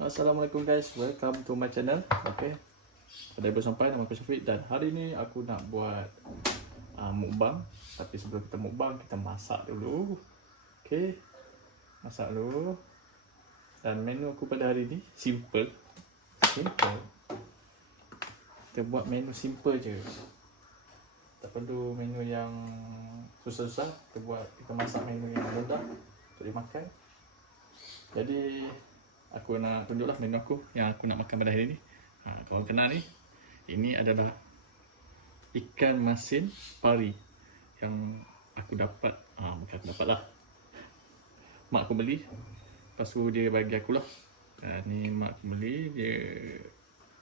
Assalamualaikum guys, welcome to my channel. Okay. Pada ibu sampai nama aku Syafiq dan hari ni aku nak buat uh, mukbang. Tapi sebelum kita mukbang, kita masak dulu. Okay. Masak dulu. Dan menu aku pada hari ni simple. Simple. Kita buat menu simple je. Tak perlu menu yang susah-susah. Kita buat kita masak menu yang mudah untuk dimakan. Jadi aku nak tunjuklah menu aku yang aku nak makan pada hari ni. Ha, kalau kenal ni, ini adalah ikan masin pari yang aku dapat. Ha, bukan aku dapat lah. Mak aku beli. Lepas tu dia bagi aku lah. Ha, ni mak aku beli. Dia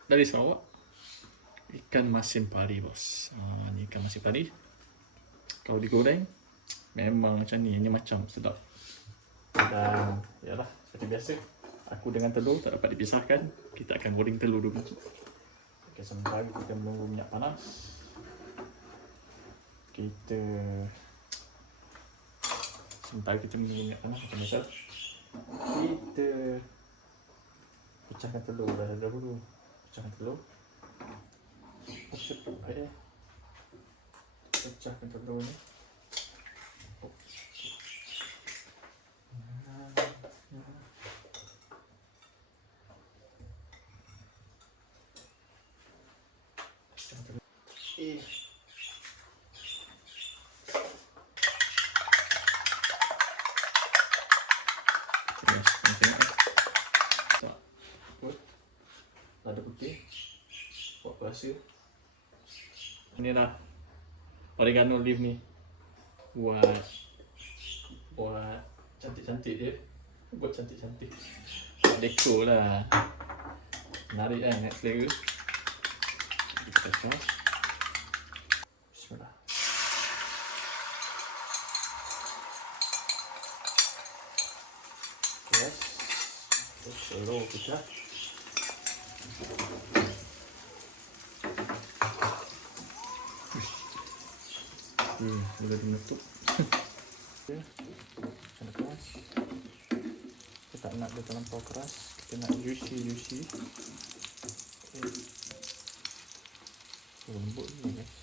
dari Sarawak. Ikan masin pari bos. Ha, ni ikan masin pari. Kalau digoreng, memang macam ni. Ini macam sedap. Dan yalah, seperti biasa. Aku dengan telur tak dapat dipisahkan. Kita akan goreng telur dulu. Okay, sementara kita menunggu minyak panas. Kita sementara kita menunggu minyak panas macam biasa. Kita pecahkan telur dah dahulu. Pecahkan telur. Eh. Pecahkan telur ni. Oh. Eh. Yes, macam ni. Tak. Apa? Lada putih. Buat rasa. Ini dah oregano leaf ni. Buat buat cantik-cantik je. Buat cantik-cantik. Buat dekor lah. Menarik kan next layer. Kita. Bismillah. Yes. Terus telur kita. Hmm, boleh menutup. okay. Macam keras. Kita nak dia terlampau keras. Kita nak juicy juicy. Okay. Lembut ni guys.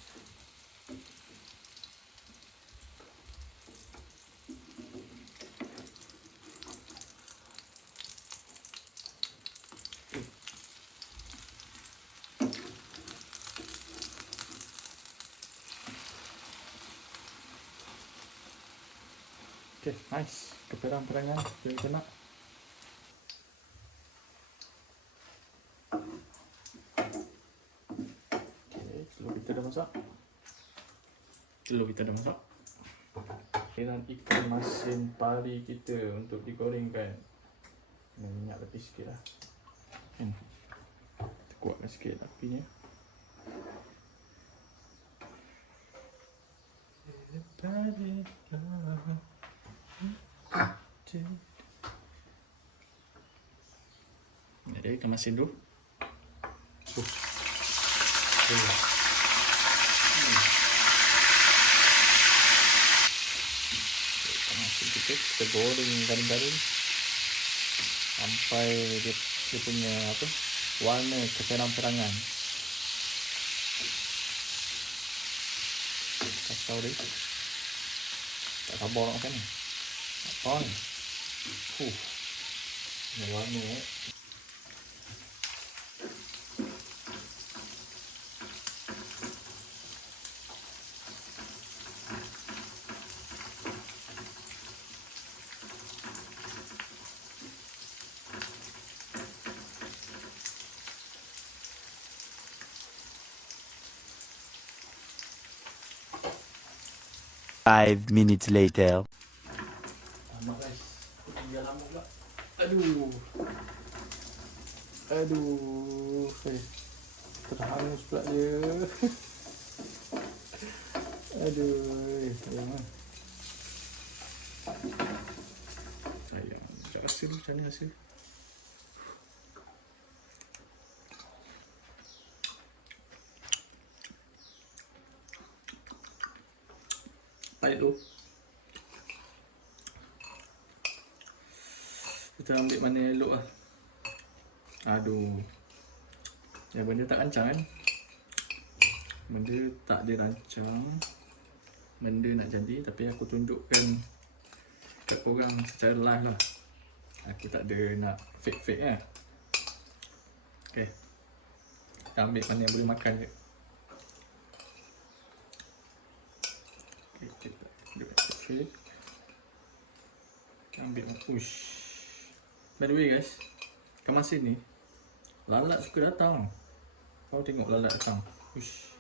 Okay, nice. Keperang-perangan kita. Okay, telur kita dah masak. Telur kita dah masak. Dan ikan masin pari kita untuk digorengkan. Kena minyak lebih sikit lah. Kan? Kita kuatkan sikit apinya. Jadi ikan masin dulu. Uh. Uh. Ikan masin kita kita goreng garing-garing sampai dia, dia punya apa warna keterang-terangan. Kacau dia. Tak sabar nak makan ni. Apa ni? Huh. Ini warna eh. Five minutes later. Lama guys. Tinggal lama pula. Aduh. Aduh. Eh. Terhangus pula dia. Aduh. Sayang. Sayang. Macam hasil macam ni hasil. Pahit tu. Kita ambil mana elok lah. Aduh. Ya benda tak rancang kan? Benda tak dirancang. Benda nak jadi tapi aku tunjukkan kat korang secara live lah. Aku tak ada nak fake-fake kan. Okay. Kita ambil mana yang boleh makan je. Okay, ambil push. By the way guys, kemasin ni lalat suka datang. Kau tengok lalat datang. Ush.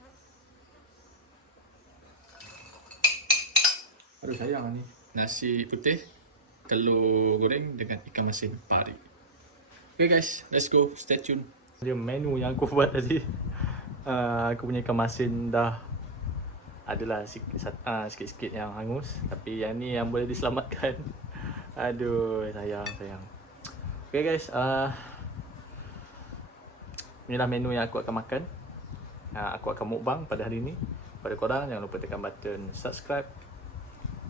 Aduh sayang ni. Nasi putih, telur goreng dengan ikan masin pari. Okay guys, let's go. Stay tune. Dia menu yang aku buat tadi. Uh, aku punya ikan masin dah adalah sikit, uh, sikit-sikit yang hangus tapi yang ni yang boleh diselamatkan aduh sayang sayang okay guys uh, inilah menu yang aku akan makan. Uh, aku akan mukbang pada hari ini. Pada korang jangan lupa tekan button subscribe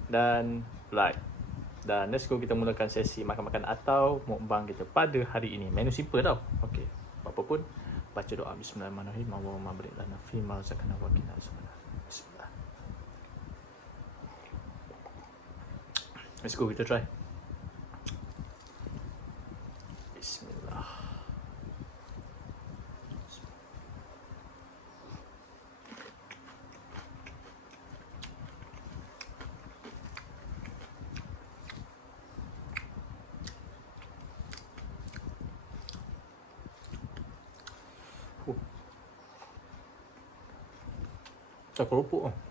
dan like. Dan let's go kita mulakan sesi makan-makan atau mukbang kita pada hari ini. Menu simple tau. Okay apa pun. Baca doa. Bismillahirrahmanirrahim. Allahumma barik lana fi ma razaqtana wa azabannar. Bismillah. Let's go kita try. Bismillah Sa grupo oh.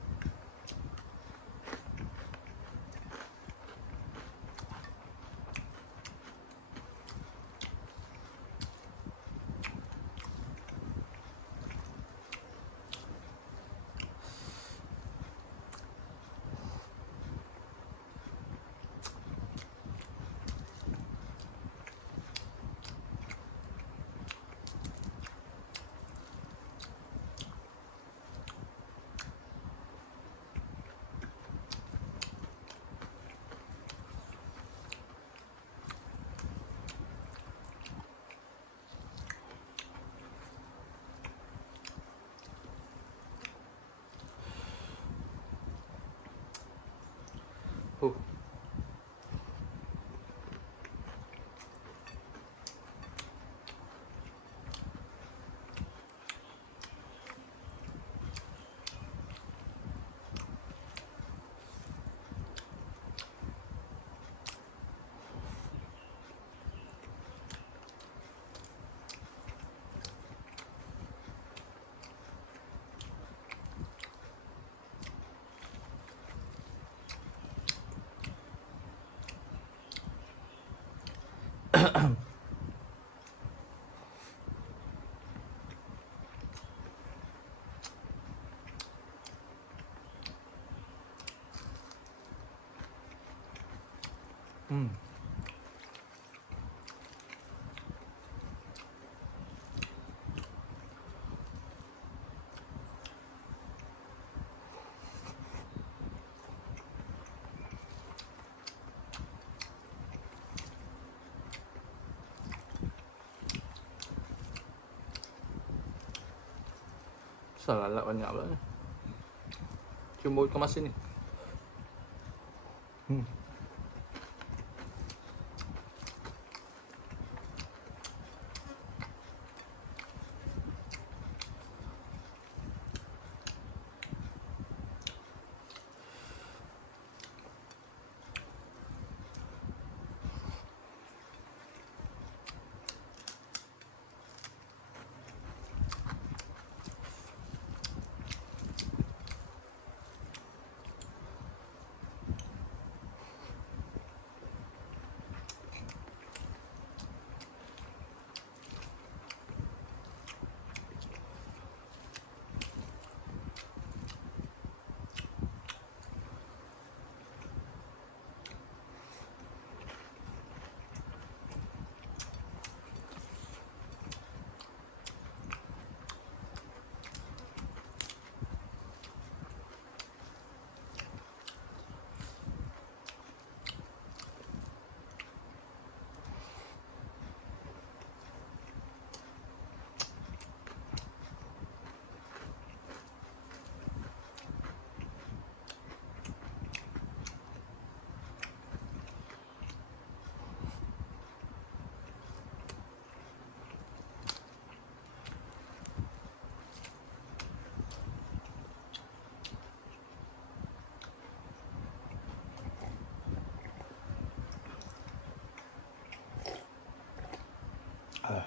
Hmm. Salah lah banyak banget. Cuma ikan masin ni. Hmm. Hmm.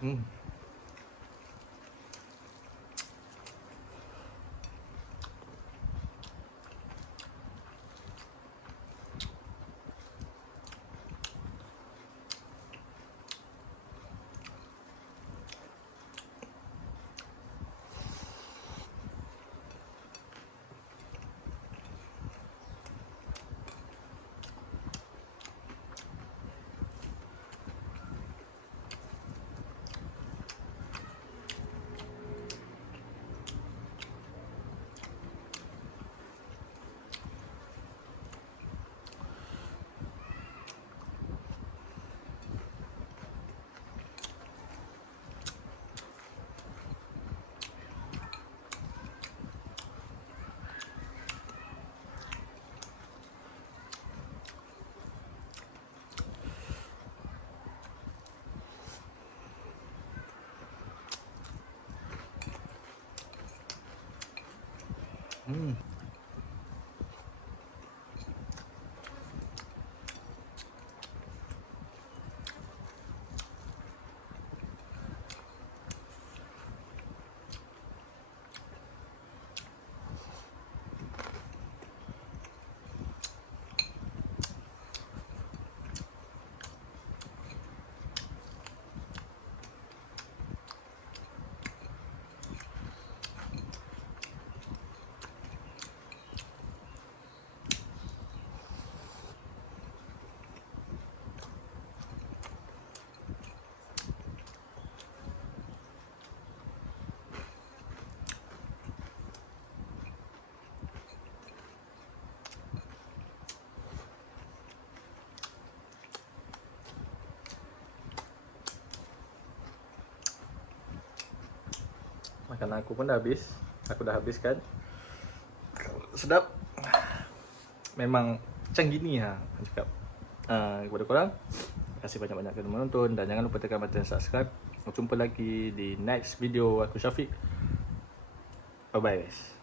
Hmm. Makanan aku pun dah habis. Aku dah habiskan. Sedap. Memang macam gini ha, aku cakap. Uh, kepada korang, terima kasih banyak-banyak kerana menonton dan jangan lupa tekan button subscribe. Jumpa lagi di next video aku Syafiq. Bye bye guys.